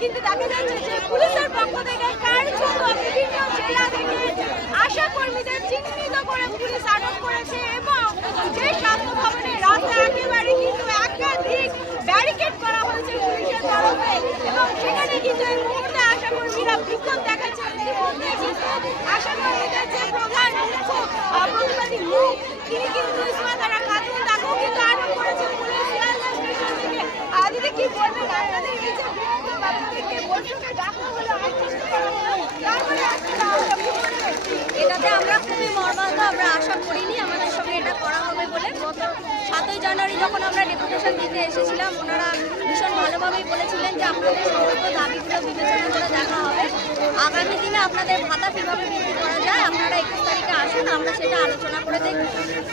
কিন্তু দেখা যাচ্ছে যে পুলিশের পক্ষ থেকে কার্যত বিভিন্ন জেলা থেকে আশা কর্মীদের চিহ্নিত করে পুলিশ আটক করেছে এবং যে স্বাস্থ্য ভবনের রাস্তা একেবারে কিন্তু একাধিক ব্যারিকেড করা হয়েছে পুলিশের তরফে এবং সেখানে কিন্তু এই মুহূর্তে আশা কর্মীরা বিক্ষোভ দেখাচ্ছে। ইতিমধ্যে কিন্তু আশা কর্মীদের যে প্রধান মুখ্য প্রতিবাদী মুখ তিনি কিন্তু ইসমাতারা খাতুন তাকেও কিন্তু আটক করেছে পুলিশ শিয়ালদা স্টেশন থেকে। দিদি কি বলবেন আপনাদের এই যে বিক্ষোভ আপনাদেরকে বৈঠকে ডাকা হলো আশ্বস্ত করা হলো তারপরে এটাতে আমরা খুবই মর্মাহত। আমরা আশা করিনি আমাদের সঙ্গে এটা করা হবে বলে। গত 7ই জানুয়ারি যখন আমরা ডেপুটেশন দিতে এসেছিলাম ওনারা ভীষণ ভালোভাবেই বলেছিলেন যে আপনাদের সমস্ত দাবিগুলো বিবেচনা করে দেখা হবে, আগামী দিনে আপনাদের ভাতা কীভাবে বৃদ্ধি করা যায় আপনারা 21 তারিখে আসুন, আমরা সেটা আলোচনা করে দেখব।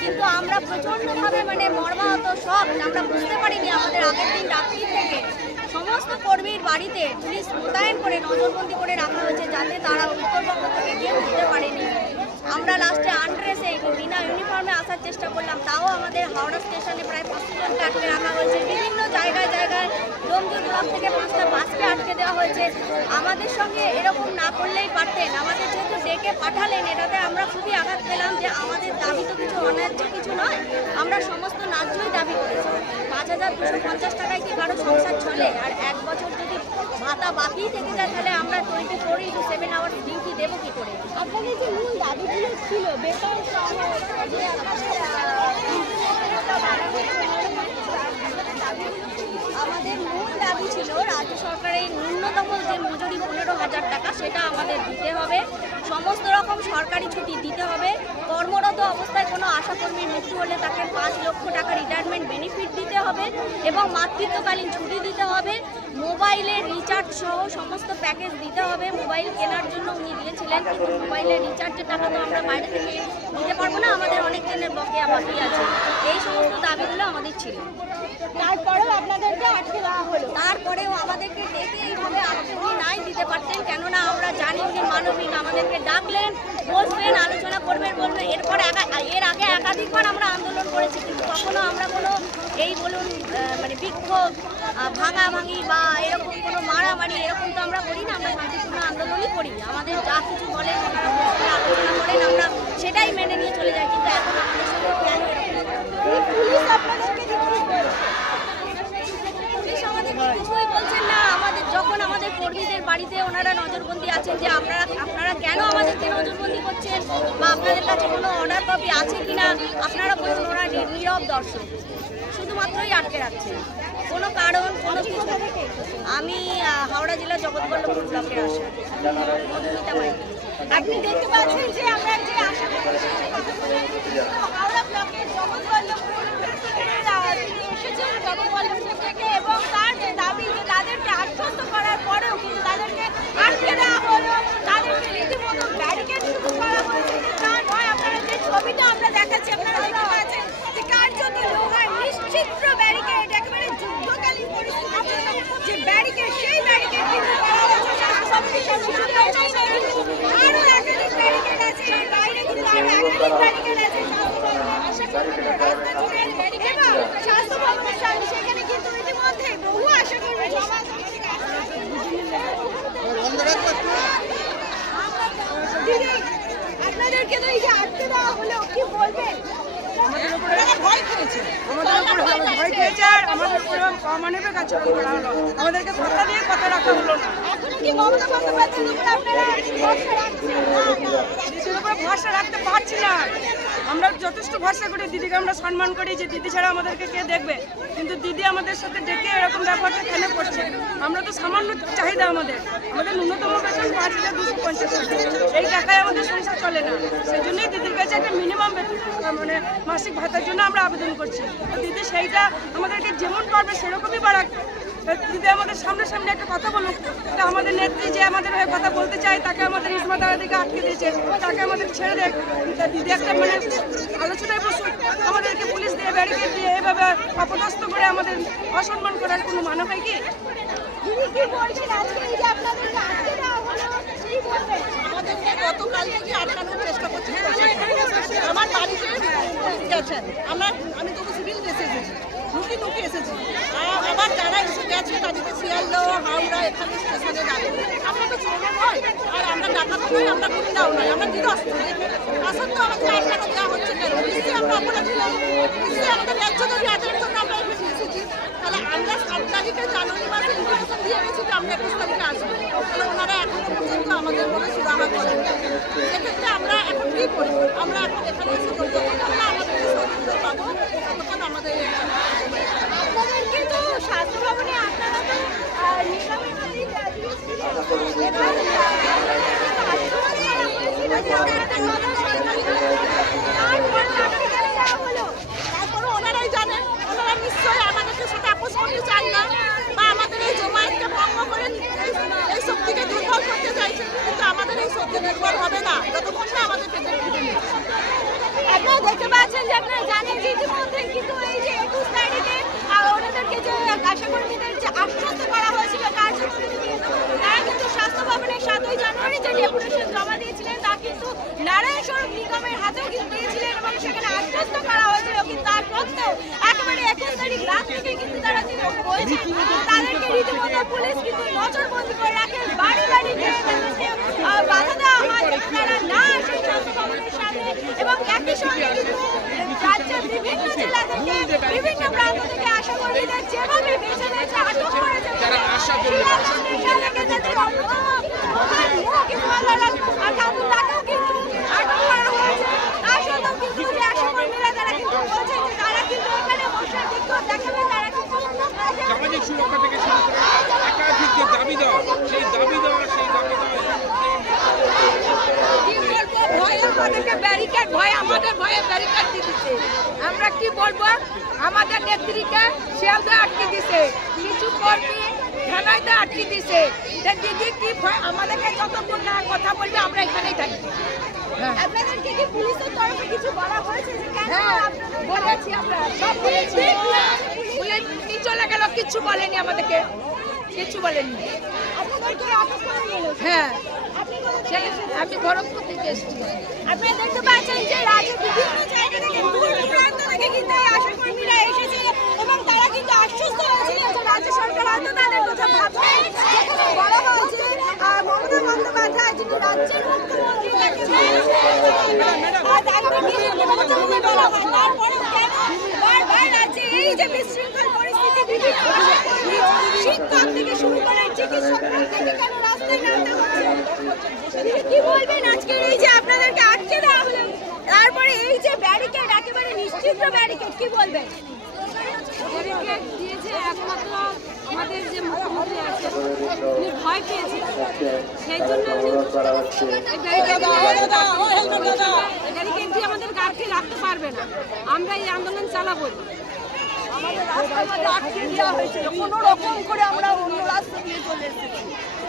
কিন্তু আমরা প্রচণ্ডভাবে মর্মাহত সব আমরা বুঝতে পারিনি আমাদের আগের দিন রাত্রি থেকে সমস্ত কর্মীর বাড়িতে পুলিশ মোতায়েন করে নজরবন্দি করে রাখা হয়েছে যাতে তারা উত্তরবঙ্গ থেকে কেউ উঠতে পারেনি। আমরা লাস্টে আনড্রেসে বিনা ইউনিফর্মে আসার চেষ্টা করলাম, তাও আমাদের হাওড়া স্টেশনে প্রায় 500 জনকে আটকে রাখা হয়েছে। বিভিন্ন জায়গায় জায়গায় ডোমজুর ব্লক থেকে 5টা বাসকে আটকে দেওয়া হয়েছে। আমাদের সঙ্গে এরকম না করলেই পারতেন, আমাদের যেহেতু ডেকে পাঠালেন এটাতে আমরা খুবই আঘাত পেলাম যে আমাদের দাবি তো কিছু অন্যায্য কিছু নয়, আমরা সমস্ত ন্যায্যই দাবি করেছি। 5250 টাকায় কি কারো সংসার চলে? আর 1 বছর যদি ভাতা বাকি থেকে যায় তাহলে আমরা 24x7 আওয়ার্স ডিউটি দেবো কী করে? আপনাদের যে মূল দাবিগুলো ছিল বেতন সহ যে আমাদের মূল দাবি ছিল রাজ্য সরকারের ন্যূনতম যে মজুরি 15,000 টাকা সেটা আমাদের দিতে হবে, সমস্ত রকম সরকারি ছুটি দিতে হবে, কর্মরত অবস্থায় কোনো আশাকর্মীর মৃত্যু হলে তাকে 5 লক্ষ টাকা রিটায়ারমেন্ট বেনিফিট দিতে হবে এবং মাতৃত্বকালীন ছুটি দিতে হবে, মোবাইলের রিচার্জ সহ সমস্ত প্যাকেজ দিতে হবে। মোবাইল কেনার জন্য উনি দিয়েছিলেন কিন্তু মোবাইলের রিচার্জের টাকা তো আমরা বাইরে থেকে দিতে পারবো না, আমাদের অনেক দিনের বকেয়া বাকি আছে। এই সমস্ত দাবিগুলো আমাদের ছিল। তারপরেও আপনাদেরকে আটকে দেওয়া হলো। তারপরেও আমাদেরকে ডেকে এইভাবে আটকে উনি নাই দিতে পারতেন, কেননা আমরা জানি উনি মানবিক। আমাদেরকে ডাকলেন, বসবেন, আলোচনা করবেন, বলবেন। এর আগে একাধিকবার আমরা আন্দোলন করেছি কিন্তু কখনো আমরা কোনো এই বলুন বিক্ষোভ ভাঙাভাঙি বা এরকম কোনো মারামারি এরকম তো আমরা করি না, আমরা শান্তিপূর্ণ আন্দোলনই করি। আমাদের যা কিছু বলেন ওনারা বসে আলোচনা করেন, আমরা সেটাই মেনে নিয়ে চলে যাই। কিন্তু এখন আমাদের সঙ্গে কেন পুলিশ আপনাদেরকে পুলিশ আমাদেরকে কিছুই বলছেন না। যখন আমাদের কর্মীদের বাড়িতে ওনারা নজরবন্দি আছেন যে আপনারা কেন আমাদেরকে নজরবন্দি করছেন বা আপনাদের কাছে কোনো অর্ডার কপি আছে কিনা আপনারা বলুন, ওরা নীরব দর্শক, শুধুমাত্রই আটকে রাখছেন, কোনো কারণ কোনো কিছু। আমি হাওড়া জেলা জগৎবল্লভপুর ব্লকের আসা মধুমিতা মাইতি। আপনি দেখতে পাচ্ছেন যে আমরা যে আশা করছি হাওড়া ব্লকের জগৎবল্লভপুর তিনি এসেছেন জগৎবল্লভপুর থেকে এবং তার যে দাবি যে তাদেরকে আশ্বস্ত করার পরেও কিন্তু তাদেরকে আটকে দেওয়া হলো, তাদেরকে রীতিমতো ব্যারিকেড শুরু করা হয়েছে। তা নয়, আপনারা যে ছবিটা আমরা দেখাচ্ছি আপনারা দেখতে পাচ্ছেন যে কার্যত লোহার নিশ্চিত্র ব্যারিকেড, একেবারে যুদ্ধকালীন পরিস্থিতির জন্য যে ব্যারিকেড সেই ব্যারিকেড কিন্তু করা হয়েছে। আরো একাধিক ব্যারিকেড আছে, বাইরে কিন্তু আরো একাধিক ব্যারিকেড আছে। রাস্তা জুড়ে ব্যারিকেড এবং স্বাস্থ্য ভবনের সামনে সেখানে কিন্তু ইতিমধ্যে বহু আশা করবে আপনাদেরকে তো এই যে আটকে দেওয়া হলো কি বলবেন? আমাদের উপরে ভয় খেয়েছে, আর আমাদের উপরে অমানবিক আচরণ করা হলো, আমাদেরকে কথা দিয়ে কথা রাখা হলো না। এখনো কি মমতা বন্দ্যোপাধ্যায়ের উপর আপনারা ভরসা রাখছেন? দিদির উপরে ভরসা রাখতে পারছি না। আমরা যথেষ্ট ভরসা করি, দিদিকে আমরা সম্মান করি যে দিদি ছাড়া আমাদেরকে কে দেখবে, কিন্তু দিদি আমাদের সাথে ডেকে এরকম ব্যাপারটা কেন করছে? আমরা তো সামান্য চাহিদা, আমাদের ন্যূনতম বেতন 5,250 টাকা, এই টাকায় আমাদের সংসার চলে না। সেই জন্যই দিদির কাছে একটা মিনিমাম বেতন মাসিক ভাতার জন্য আমরা আবেদন করছি। দিদি সেইটা আমাদেরকে যেমন পারবে সেরকমই বাড়াক। দিদি আমাদের সামনে একটা কথা বলুক, আমাদের নেত্রী যে আমাদের হয়ে কথা বলতে চায় তাকে আমাদের ইসমাতারা দিকে আটকে দিয়েছে, তাকে আমাদের ছেড়ে দেখ। দিদি একটা আলোচনায় বসুক, আমাদেরকে পুলিশ দিয়ে ব্যারিকেড দিয়ে এভাবে অপদস্থ করে আমাদের অসম্মান করার কোনো মানে হয় কি? দিদি কি বলছেন আজকে এই যে আপনাদেরকে আটকে দেওয়া হলো কি বলবেন? আমাদেরকে গতকাল থেকে আটকানোর চেষ্টা করছেন, আমার বাড়িতে গেছেন, আমি তবু সিভিল ড্রেসে এসেছি, লুকিয়ে লুকিয়ে এসেছি। আবার যারা এসে গেছে তাদেরকে শিয়ালদহ হাওড়া এখানে স্টেশনে ডাকে। আমরা তো চোর নয়, আর আমরা ডাকাতও নয়, আমরা গুন্ডাও নয়, আমরা নিরস্ত্র। আসল তো আমাদের আটকানো দেওয়া হচ্ছে কেন? নিশ্চয়ই আমরা অপরাধী নই, নিশ্চয়ই আমাদের ন্যায্য দাবি আদায়ের জন্য আমরা এখানে এসেছি। তাহলে আমরা 7 তারিখে জানুয়ারি মাসে ইনফরমেশন দিয়ে গেছি যে আমরা 21 তারিখে আসবো, তাহলে ওনারা এখনো পর্যন্ত আমাদের কোনো সুরাহা করেন। সেক্ষেত্রে আমরা এখন কী করবো? আমরা এখন এখানে এসে যতক্ষণ আমরা আমাদের সহযোগিতা পাবো ততক্ষণ আমাদের আপনাদেরকে তো স্বাস্থ্য ভবনে আপনারা তো নিলামের হাতেই দিয়েছিলেন। এবার আশ্বস্ত করা হয়েছিল যে আপনাদের কথা শুনবেন। তারপর তাদেরকে কেন দেওয়া হলো? তারপরে ওনারাই জানেন, ওনারা নিশ্চয়ই আমাদেরকে সাথে আপোষ করতে চান না, বা আমাদের এই জমায়েতকে ভঙ্গ করে এই শক্তিকে দুর্বল করতে চাইছেন। কিন্তু আমাদের এই শক্তি দুর্বল হবে না যতক্ষণ না আমাদের পেটের খিদে মিটছে। আপনারা দেখতে পাচ্ছেন যে আপনারা জানেন যে ইতিমধ্যে কিন্তু এই যে 21 তারিখে ওনাদেরকে যে আশাকর্মীদের যে আশ্বস্ত করা হয়েছিল কার্যকরী নিয়ে, তারা কিন্তু স্বাস্থ্য ভবনের 7ই জানুয়ারি যে ডেপুটেশন জমা দিয়েছিলেন তা কিন্তু নারায়ণ স্বরূপ নিগমের হাতেও কিন্তু দিয়েছিলেন এবং সেখানে আশ্বস্ত করা হয়েছিল। কিন্তু তার সত্ত্বেও একেবারে 21 তারিখ রাত থেকে কিন্তু তারা বলছে তাদেরকে রীতিমতো পুলিশ কিন্তু নজরবন্দি করে রাখে, বাড়ি বাড়ি গিয়ে তাদেরকে বাধা দেওয়া হয় যাতে তারা না আসে স্বাস্থ্য ভবনের সামনে। এবং একই সঙ্গে কিন্তু রাজ্যের বিভিন্ন জেলা থেকে বিভিন্ন প্রান্ত থেকে আশাকর্মীদের যেভাবে বেছে বেছে আটক করেছে তারা আশা করবে আটক করা হয়েছে। তার সত্ত্বেও কিন্তু যে আশাকর্মীরা তারা কিন্তু বলছে যে তারা কিন্তু এখানে বসে বিক্ষোভ দেখাবে, তারা কিন্তু সামাজিক সুরক্ষা থেকে শুরু করে একাধিক যে দাবি দেওয়া সেই দাবি দেওয়া ভয় আমাদেরকে ব্যারিকেড ভয় আমাদের ভয়ে ব্যারিকেড দিয়ে দিচ্ছে। আমরা কি বলবো? আমাদের নেত্রীকে শিয়ালদহ আটকে দিছে, কিছু কর্মী থানায় আটকে দিছে। দিদি কি ভয়? আমাদেরকে যতক্ষণ না কথা বলবে আমরা এখানেই থাকি। আপনাদেরকে কি পুলিশের তরফে কিছু বলা হয়েছে যে কেন হ্যাঁ আপনাদের বলেছি, আমরা সব বলেছি। বলে নিয়ে চলে গেল, কিচ্ছু বলেনি আমাদেরকে, কিচ্ছু বলেনি। আপনাদেরকে আটক করে নিল? হ্যাঁ আপনি কোথা আমি খড়গপুর থেকে এসেছি। আপনারা দেখতে পাচ্ছেন যে রাজ্যের বিভিন্ন জায়গা থেকে দূর দূরান্ত থেকে কিন্তু এই আশাকর্মীরা এসেছে এবং তারা কিন্তু আশ্বস্ত হয়েছিল যে রাজ্য সরকার হয়তো তাদের কথা ভাববে। যেখানে বলা হয়েছে মমতা বন্দ্যোপাধ্যায় যিনি রাজ্যের মুখ্যমন্ত্রী তাকে বলা হয়। তারপরেও কেন বারবার রাজ্যে এই যে বিশৃঙ্খল পরিস্থিতি, বিভিন্ন শিক্ষক থেকে শুরু করে চিকিৎসক থেকে কেন রাস্তায় নামতে হচ্ছে? কি বলবেন আজকের এই যে আপনাদেরকে আটকে দেওয়া হলো, তারপরে এই যে ব্যারিকেড একেবারে নিশ্চিত ব্যারিকেড, কি বলবেন? ব্যারিকেড দিয়েছে একমাত্র আমাদের যে মুখ্যমন্ত্রী আছে উনি ভয় পেয়েছে, সেই জন্য উনি এই ব্যারিকেডটি আমাদের গার্ডকে রাখতে পারবে না। আমরা এই আন্দোলন চালাবো। আমাদের রাস্তার মাঝে আটকে দেওয়া হয়েছিল, কোনো রকম করে আমরা অন্য রাস্তা দিয়ে চলে এসেছি,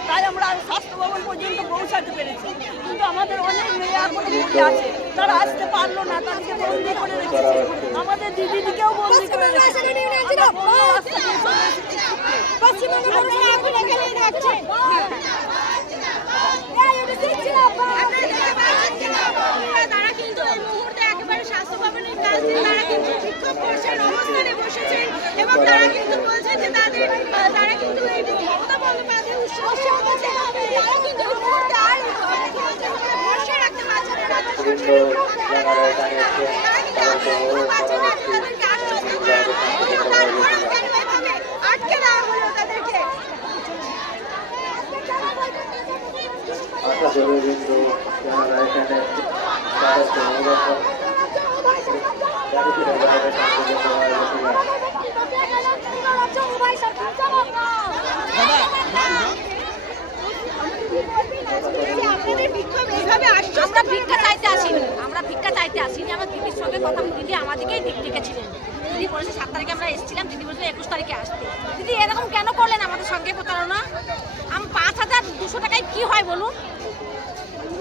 তাই আমরা স্বাস্থ্য ভবন পর্যন্ত পৌঁছাতে পেরেছি। কিন্তু আমাদের অনেক মেয়ে এখনো বসে আছে, তারা আসতে পারলো না, তাদেরকে বন্দি করে রেখেছে। আমাদের দিদিকেও বন্দি করে রেখেছে। আমরা অন্য রাস্তা দিয়ে চলে এসেছি। তারা কিন্তু এই মুহূর্তে একেবারে স্বাস্থ্য ভবনের কাছে তারা কিন্তু বিক্ষোভ করছেন, অবস্থানে বসেছেন এবং তারা কিন্তু বলছেন যে তারা কিন্তু এই মমতা বন্দ্যোপাধ্যায়ের উৎসাহ করছে। তারা কিন্তু এই মুহূর্তে আর ভরসা রাখতে পারছেন না রাজ্য সরকারের উপর। তারা কিন্তু আগ্রহ পাচ্ছেন না যে তাদেরকে আশ্বস্ত করা হলো, তারপরেও কেন এভাবে আটকে দেওয়া হলো তাদেরকে? আশা করি কিন্তু যারা এখানে আপনাদের বিক্ষোভ এইভাবে আসছে? আমরা ভিক্ষা চাইতে আসিনি, আমরা ভিক্ষা চাইতে আসিনি। আমার দিদির সঙ্গে কথা দিদি আমাদেরকেই ডেকেছিলেন। দিদি বলেছে 7 তারিখে আমরা এসেছিলাম, দিদি বলেছে 21 তারিখে আসতে। দিদি এরকম কেন করলেন আমাদের সঙ্গে প্রতারণা? 5200 টাকায় কি হয় বলুন?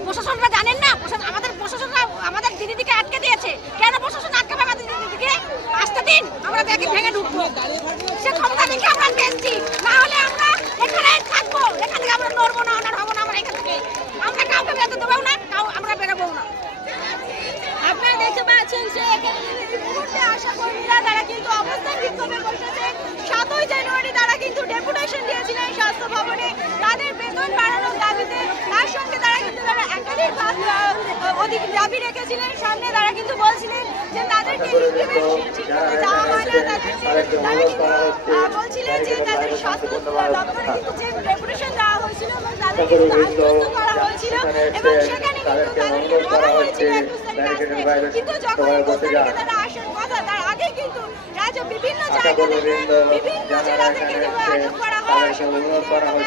প্রশাসনরা জানেন না? আমাদের প্রশাসনরা আমাদের দিদিকে আটকে দিয়েছে। কেন প্রশাসন আটকাবে আমাদের দিদিকে? আসতে দিন, আমরা ব্যাগে ভেঙে ঢুকবো। সে ক্ষমতা দেখে আমরা পেয়েছি, না হলে আমরা এখানে থাকবো, এখান থেকে আমরা নড়বো না, অনার হবো না। আমরা এখান থেকে আমরা কাউকে বেরোতে দেবো না, আমরা বেরোবো না। আপনারা দেখতে পাচ্ছেন যে এখানে এই মুহূর্তে আশাকর্মীরা তারা কিন্তু অবস্থান বিক্ষোভে অধিক দাবি রেখেছিলেন সামনে। তারা কিন্তু বলছিলেন যে তাদেরকে ইনক্রিমেন্ট ঠিক করে দেওয়া হয় না, তারা কিন্তু বলছিলেন যে তাদের স্বাস্থ্য দপ্তরে কিন্তু যে ডেপুটেশন দেওয়া হয়েছিল এবং তাদেরকে কিন্তু আশ্বস্ত করা হয়েছিল এবং সেখানে কিন্তু তাদেরকে বলা হয়েছিল 21 তারিখে আসতে। কিন্তু যখন 21 তারিখে তারা আসার কথা, তার আগে কিন্তু রাজ্য বিভিন্ন জায়গা থেকে বিভিন্ন জেলা থেকে যেভাবে আটক করা হয়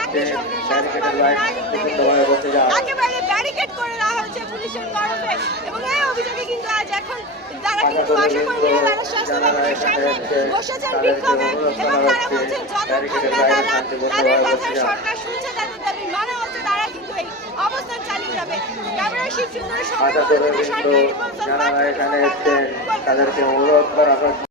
একই সঙ্গে স্বাস্থ্য একেবারে ব্যারিকেড করে দেওয়া হয়েছে পুলিশের তরফে। এবং এই অভিযোগে কিন্তু আজ এখন তারা কিন্তু আশাকর্মীরা তারা স্বাস্থ্য ভবনের সামনে বসেছেন বিক্ষোভে এবং তারা বলছেন যতক্ষণ না তারা তাদের কথা সরকার শুনছে, তাদের দাবি মানা হচ্ছে, তারা কিন্তু এই অবস্থান চালিয়ে যাবে। ক্যামেরা শিব সুন্দরের সঙ্গে সরকারি রিপোর্ট যারা এখানে এসেছেন তাদেরকে অনুরোধ করা হচ্ছে